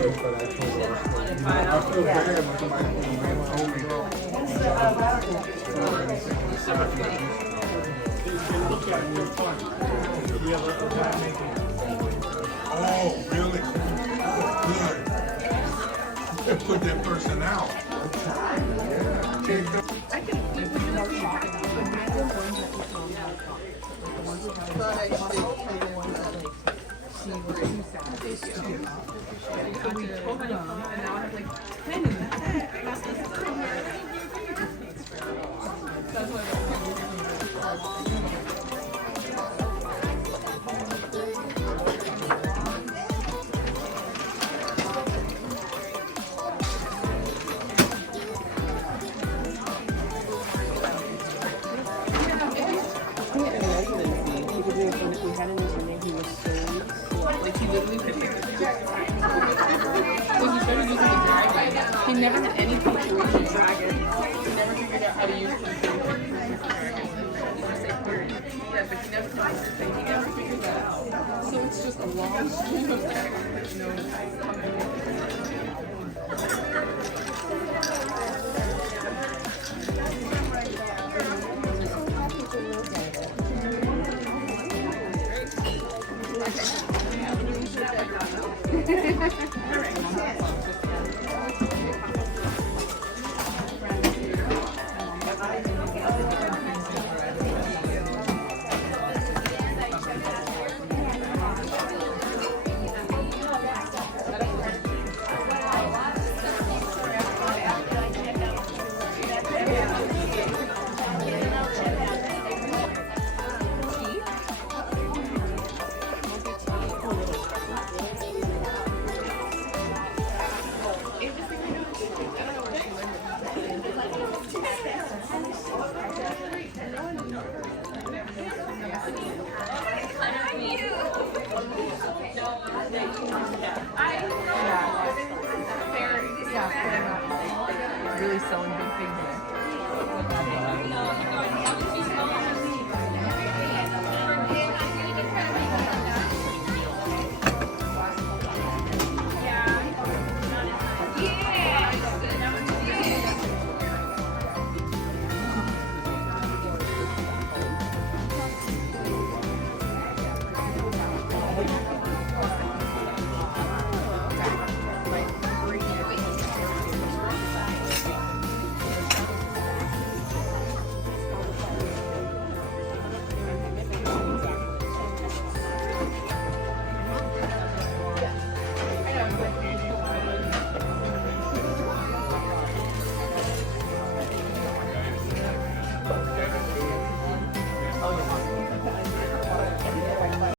Oh, really? Good. Put that person out. He never had any punctuation dragon. He never figured out how to use punctuation. Yeah, but he never comes to say he never figured that out. So it's just a long stream of that. You know,